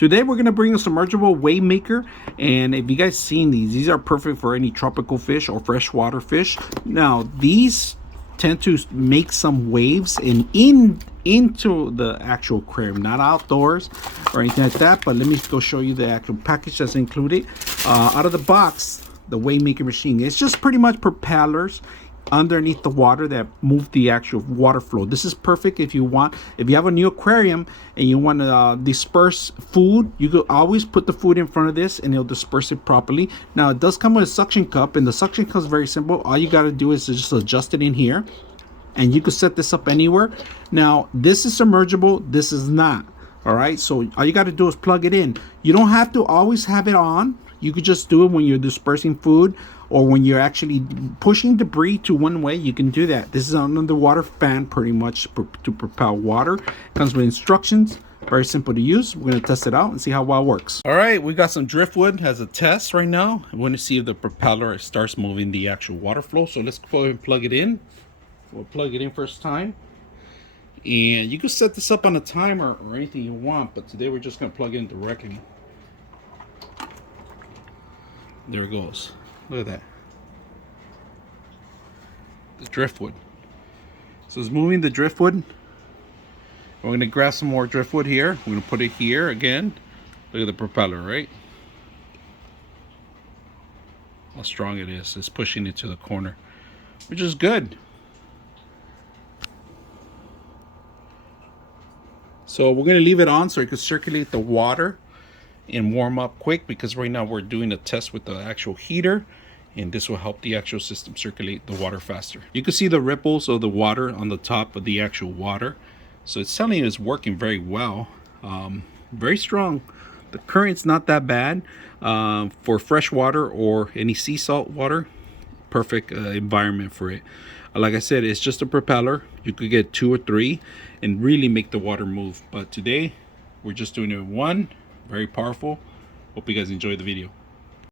Today we're gonna bring a submersible wave maker, and if you guys seen these are perfect for any tropical fish or freshwater fish. Now these tend to make some waves into the actual aquarium, not outdoors or anything like that. But let me go show you the actual package that's included. Out of the box, the wave maker machine, it's just pretty much propellers underneath the water that move the actual water flow. This is perfect if you have a new aquarium and you want to disperse food. You could always put the food in front of this and it'll disperse it properly. Now it does come with a suction cup, and the suction cup is very simple. All you got to do is just adjust it in here, and you could set this up anywhere. Now this is submergible, this is not. All right, so all you got to do is plug it in. You don't have to always have it on. You could just do it when you're dispersing food or when you're actually pushing debris to one way. You can do that. This is an underwater fan pretty much to propel water. Comes with instructions, very simple to use. We're going to test it out and see how well it works. All right, we got some driftwood as a test right now. I want to see if the propeller starts moving the actual water flow. So let's go ahead and plug it in. We'll plug it in first time. And you can set this up on a timer or anything you want, but today we're just going to plug it in directly. There it goes. Look at that. The driftwood. So it's moving the driftwood. We're going to grab some more driftwood here. We're going to put it here again. Look at the propeller, right? How strong it is. It's pushing it to the corner, which is good. So we're going to leave it on so it can circulate the water and warm up quick, because right now we're doing a test with the actual heater, and this will help the actual system circulate the water faster. You can see the ripples of the water on the top of the actual water, so it's telling you it's working very well. Very strong. The current's not that bad for fresh water or any sea salt water. Perfect environment for it. Like I said, it's just a propeller. You could get 2 or 3 and really make the water move, but today we're just doing it with one. Very powerful. Hope you guys enjoyed the video.